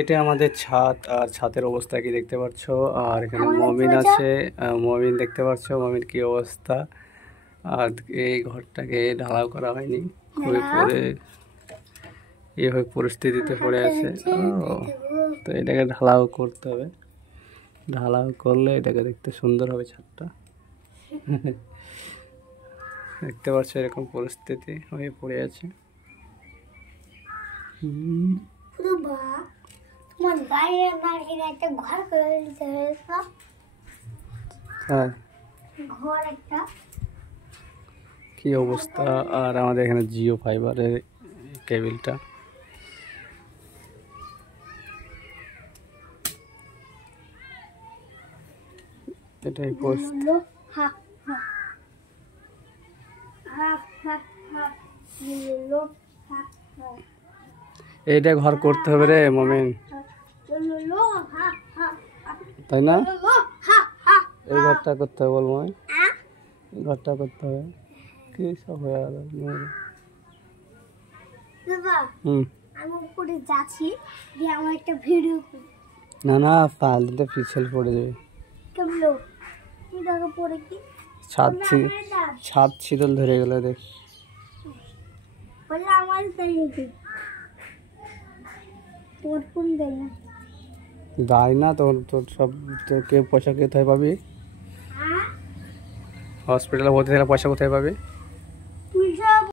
এটা আমাদের ছাদ, আর ছাদের অবস্থা কি দেখতে পাচ্ছ। আর এখানে মমিন আছে, মমিন দেখতে পাচ্ছ, মমিন কি অবস্থা। আর এই ঘরটাকে ঢালাও করা হয়নি, খুবই পরে এইভাবে পরিস্থিতিতে পড়ে আছে। তো এটাকে ঢালাও করতে হবে, ঢালাও করলে এটাকে দেখতে সুন্দর হবে ছাদটা। দেখতে পাচ্ছ এরকম পরিস্থিতি হয়ে পড়ে আছে। কি অবস্থা। আর আমাদের এখানে জিও ফাইবারের কেবিলটা, এটাই পোস্ট। এইটা ঘর করতে হবে রে মমিন, তাই না? এই ঘরটা করতে হবে বল মমিন, এই ঘরটা করতে হবে। কি সব হয়ে গেল। না না, পালিতে পিছল পড়ে যাবে। ছাদ শীতল ধরে গেল দেখ। দায় না তোর, তোর সব কে পয়সা কোথায় পাবি? হসপিটালে ভর্তি থাকলে পয়সা কোথায় পাবি?